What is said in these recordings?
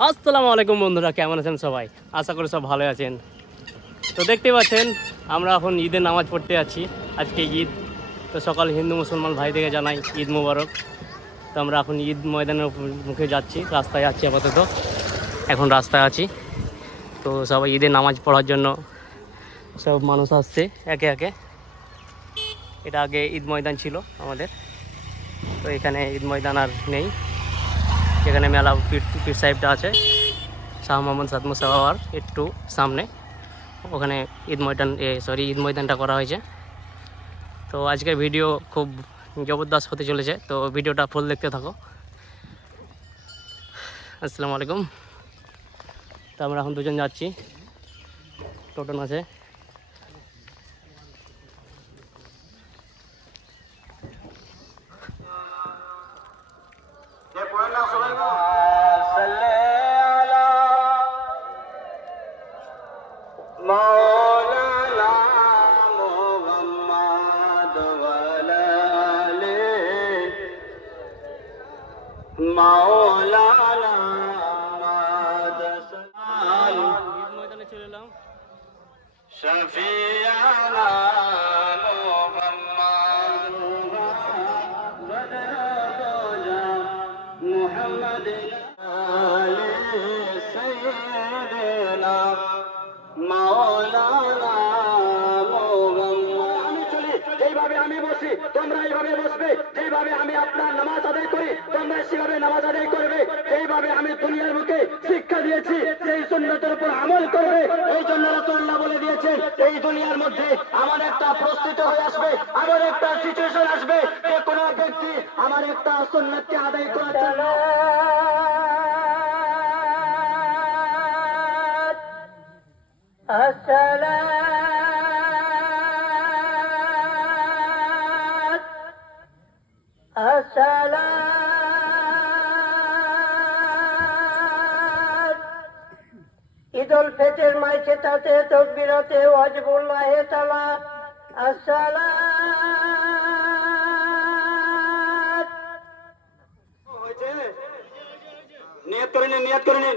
আসসালামু আলাইকুম বন্ধুরা, কেমন আছেন সবাই? আশা করি সব ভালো আছেন। তো দেখতে পাচ্ছেন, আমরা এখন ঈদের নামাজ পড়তে যাচ্ছি। আজকে ঈদ, তো সকাল হিন্দু মুসলমান ভাই থেকে জানাই ঈদ মুবারক। তো আমরা এখন ঈদ ময়দানের মুখে যাচ্ছি, রাস্তায় আছি আপাতত। এখন রাস্তায় আছি। তো সবাই ঈদের নামাজ পড়ার জন্য সব মানুষ আসছে, একে একে। এটা আগে ঈদ ময়দান ছিল আমাদের। তো এখানে ঈদ ময়দান আর নেই। যেখানে মেলা পীর সাহেবটা আছে। শাহ মোহাম্মদ সাদমু সাহাবার একটু সামনে। ওখানে ঈদ ময়দান সরি ঈদ ময়দানটা করা হয়েছে। তো আজকের ভিডিও খুব জবরদস্ত হতে চলেছে। তো ভিডিওটা ফুল দেখতে থাকো। আসসালামু আলাইকুম। তো আমরা এখন দুজন যাচ্ছি। টোটন আছে مولانا محمد وعلى آله مولانا شفيعنا নামাজ আদায় করবে। যেইভাবে আমি দুনিয়ার মুখে শিক্ষা দিয়েছি সেই সুন্নতের উপর আমল করবে, এই জন্য রাসূলুল্লাহ বলে দিয়েছেন, এই দুনিয়ার মধ্যে আমার একটা প্রস্তুত হয়ে আসবে, আমার একটা সিচুয়েশন আসবে, যে কোনো ব্যক্তি আমার একটা সুন্নতকে আদায় করার জন্য। ঈদুল ফিতর মাইছে তাতে তকবিরতে ওয়াজিবুল্লাহ তাআলা আসসালাত। হয়েছে? নিয়ত করে নিন, নিয়ত করে নিন।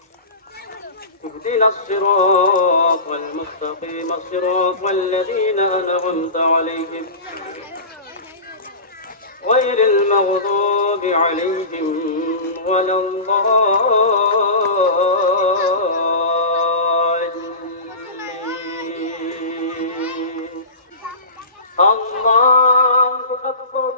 اهدنا الصراط المستقيم. صراط الذين أنعمت عليهم. غير المغضوب عليهم ولا الضالين. الله أكبر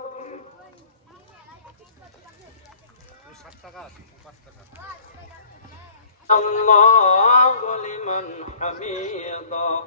الله لمن حميده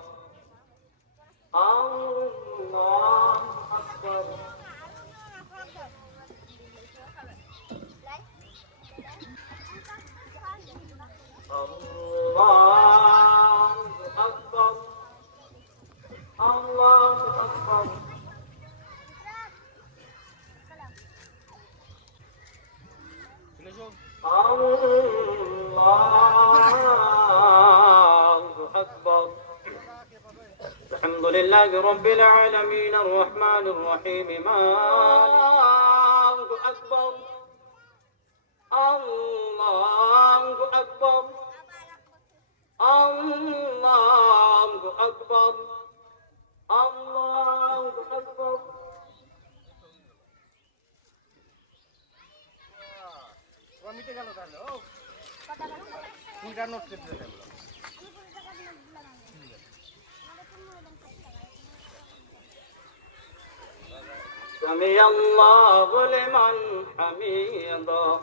لله رب العالمين الرحمن الرحيم مالك أكبر الله أكبر الله أكبر الله أكبر মিটে গেল তাহলে ও কুড়িটা নোট কেটে গেল سمع الله لمن حميده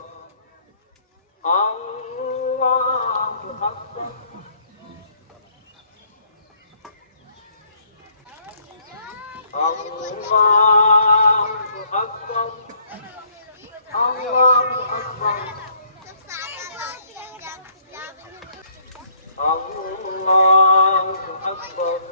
না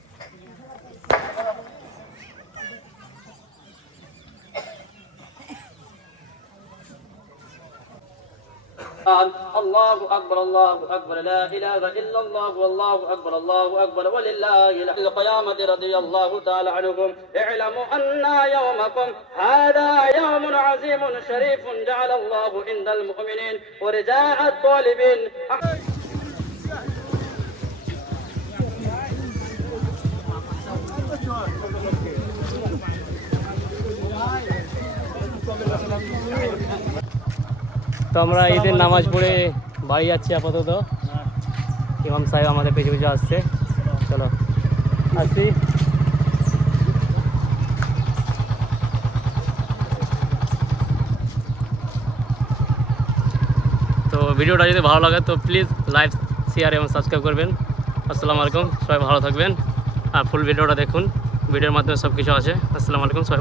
الله أكبر الله أكبر لا إله إلا الله والله أكبر الله أكبر ولله. القيامة رضي الله تعالى عنكم اعلموا أن يومكم هذا يوم عظيم شريف جعل الله عند المؤمنين ورجاء الطالبين তো আমরা ঈদের নামাজ পড়ে বাড়ি যাচ্ছি আপাতত। ইমাম সাহেব আমাদের পেছু পেছু আসছে। চলো। আসছি তো ভিডিওটা যদি ভালো লাগে তো প্লিজ লাইক শেয়ার এবং সাবস্ক্রাইব করবেন। আসসালামু আলাইকুম সবাই ভালো থাকবেন। আর ফুল ভিডিওটা দেখুন। ভিডিওর মাধ্যমে সব কিছু আছে আসসালামু আলাইকুম সবাই ভালো-